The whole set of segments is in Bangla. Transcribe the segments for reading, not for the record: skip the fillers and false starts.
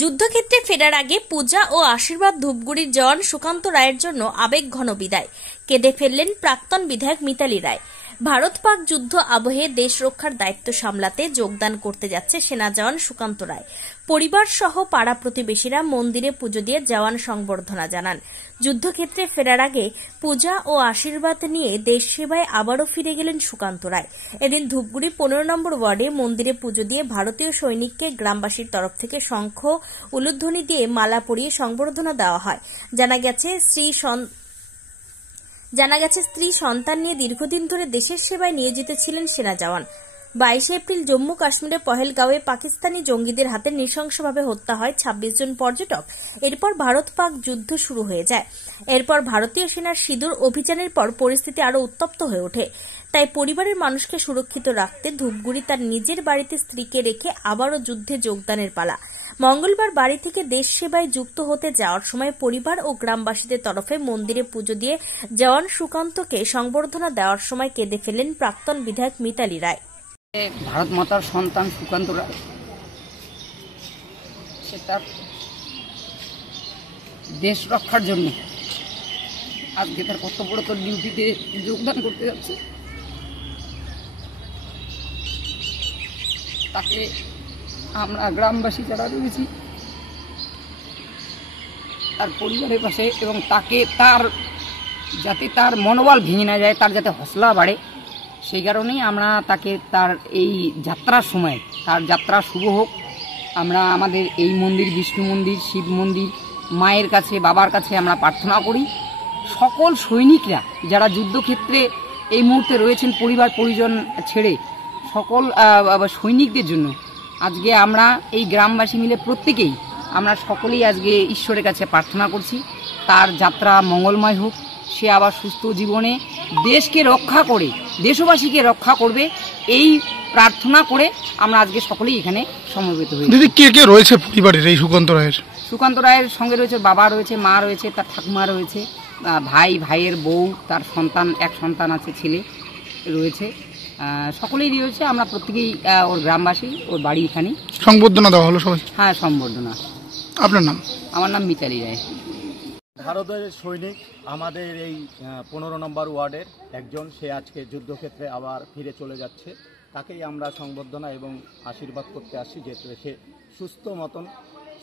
যুদ্ধক্ষেত্রে ফেরার আগে পূজা ও আশীর্বাদ ধূপগুড়ির জওয়ান সুকান্ত রায়ের জন্য আবেগঘন বিদায়। কেঁদে ফেললেন প্রাক্তন বিধায়ক মিতালি রায়। ভারত পাক যুদ্ধ আবহে দেশ রক্ষার দায়িত্ব সামলাতে যোগদান করতে যাচ্ছে সেনা জওয়ান সুকান্ত রায়। পরিবার সহ পাড়া প্রতিবেশীরা মন্দিরে পুজো দিয়ে জওয়ান সংবর্ধনা জানান। যুদ্ধক্ষেত্রে ফেরার আগে পূজা ও আশীর্বাদ নিয়ে দেশ সেবায় আবারও ফিরে গেলেন সুকান্ত রায়। এদিন ধূপগুড়ি 15 নম্বর ওয়ার্ডে মন্দিরে পুজো দিয়ে ভারতীয় সৈনিককে গ্রামবাসীর তরফ থেকে শঙ্খ উলুধ্বনি দিয়ে মালা পরিয়ে সংবর্ধনা দেওয়া হয়। জানা গেছে স্ত্রী সন্তান নিয়ে দীর্ঘদিন ধরে দেশের সেবায় নিয়োজিত ছিলেন সেনা জওয়ান। 22 এপ্রিল জম্মু কাশ্মীরের পহেলগাঁওয়ে পাকিস্তানি জঙ্গিদের হাতে নৃশংসভাবে হত্যা হয় 26 জন পর্যটক। এরপর ভারত পাক যুদ্ধ শুরু হয়ে যায়। এরপর ভারতীয় সেনার সিঁদুর অভিযানের পর পরিস্থিতি আরও উত্তপ্ত হয়ে ওঠে। তাই পরিবারের মানুষকে সুরক্ষিত রাখতে ধূপগুড়ি তার নিজের বাড়িতে স্ত্রীকে রেখে আবারও যুদ্ধে যোগদানের পালা। মঙ্গলবার বাড়ি থেকে দেশ সেবায় যুক্ত হতে যাওয়ার সময় পরিবার ও গ্রামবাসীদের তরফে মন্দিরে পুজো দিয়ে জওয়ান সুকান্তকে সংবর্ধনা দেওয়ার সময় কেঁদে ফেলেন প্রাক্তন বিধায়ক মিতালি রায়। ভারত মাতার সন্তান সুকান্ত রায়, সে তার দেশ রক্ষার জন্য আজকে তার কর্তব্যরত ডিউটিতে যোগদান করতে যাচ্ছে। তাকে আমরা গ্রামবাসী যারা রয়েছি তার পরিবারের পাশে, এবং তাকে যাতে তার মনোবল ভেঙে না যায়, তার যাতে হৌসলা বাড়ে, সেই কারণেই আমরা তাকে তার এই যাত্রার সময় তার যাত্রা শুভ হোক। আমরা আমাদের এই মন্দির, বিষ্ণু মন্দির, শিব মন্দির, মায়ের কাছে, বাবার কাছে আমরা প্রার্থনা করি। সকল সৈনিকরা যারা যুদ্ধক্ষেত্রে এই মুহূর্তে রয়েছেন পরিবার পরিজন ছেড়ে, সকল সৈনিকদের জন্য আজকে আমরা এই গ্রামবাসী মিলে প্রত্যেকেই আমরা সকলেই আজকে ঈশ্বরের কাছে প্রার্থনা করছি তার যাত্রা মঙ্গলময় হোক, সে আবার সুস্থ জীবনে দেশকে রক্ষা করে দেশবাসীকে রক্ষা করবে, এই প্রার্থনা করে আমরা আজকে সকলেই এখানে সমবেত হই। দিদি, কে কে রয়েছে পরিবারের এই সুকান্ত রায়ের? সুকান্ত রায়ের সঙ্গে রয়েছে বাবা রয়েছে, মা রয়েছে, তার ঠাকুমা রয়েছে, ভাইয়ের বউ, তার সন্তান, এক সন্তান আছে, ছেলে রয়েছে, সকলেই রয়েছে। আমরা প্রত্যেকেই ওর গ্রামবাসী, ওর বাড়ি এখানে। সংবর্ধনা দেওয়া হলো সবাই? হ্যাঁ, সংবর্ধনা। আপনার নাম? আমার নাম মিতালি রায়। ভারতের সৈনিক, আমাদের এই 15 নম্বর ওয়ার্ডের একজন, সে আজকে যুদ্ধক্ষেত্রে আবার ফিরে চলে যাচ্ছে। তাকেই আমরা সংবর্ধনা এবং আশীর্বাদ করতে আসছি, যে সে সুস্থ মতন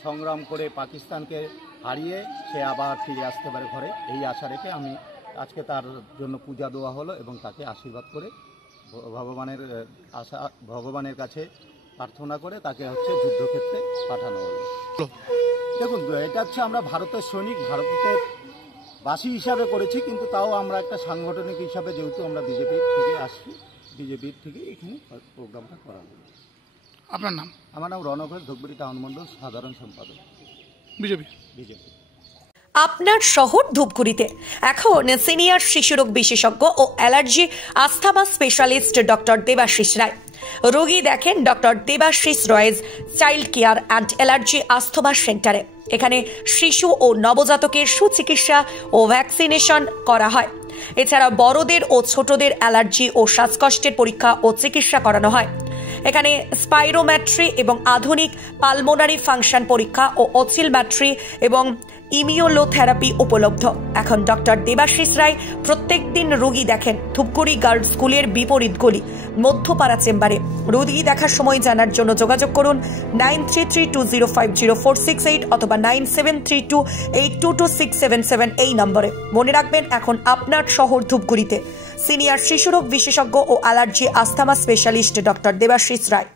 সংগ্রাম করে পাকিস্তানকে হারিয়ে সে আবার ফিরে আসতে পারে ঘরে, এই আশা রেখে আমি আজকে তার জন্য পূজা দেওয়া হলো এবং তাকে আশীর্বাদ করে ভগবানের কাছে প্রার্থনা করে তাকে যুদ্ধক্ষেত্রে পাঠানো হলো। দেখুন, এটা আমরা ভারতের সৈনিক, ভারতের বাসী হিসাবে করেছি, কিন্তু তাও আমরা একটা সাংগঠনিক হিসাবে, যেহেতু আমরা বিজেপির থেকে আসছি, বিজেপির থেকে এখানে প্রোগ্রামটা করা হলো। আপনার নাম? আমার নাম রণ ঘোষ, ধূপগুড়ি টাউন মণ্ডল সাধারণ সম্পাদক, বিজেপি। আপনার শহর ধূপগুড়িতে এখন সিনিয়র শিশুরোগ বিশেষজ্ঞ ও allergy asthma specialist doctor Debashis Roy. রোগী দেখেন doctor Debashis Roy's child care and allergy asthma সেন্টারে। এখানে শিশু ও নবজাতকের সুচিকিৎসা ও ভ্যাকসিনেশন করা হয়। এছাড়া বড়দের ও ছোটদের অ্যালার্জি ও শ্বাসকষ্টের পরীক্ষা ও চিকিৎসা করানো হয়। এখানে স্পাইরোমেট্রি এবং আধুনিক পালমোনারি ফাংশন পরীক্ষা ও অসিলমেট্রি এবং ইমিউনোথেরাপি উপলব্ধ। এখন ডক্টর দেবাশিস রায় প্রত্যেক দিন রোগী দেখেন ধূপগুড়ি গার্লস স্কুলের বিপরীত গলি মধ্যপাড়া চেম্বারে। রোগী দেখার সময় জানার জন্য যোগাযোগ করুন 9332050468 অথবা 9732822677 এই নম্বরে। মনে রাখবেন, এখন আপনার শহর ধূপগুড়িতে সিনিয়র শিশুরোগ বিশেষজ্ঞ ও allergy asthma specialist doctor Debashis রায়।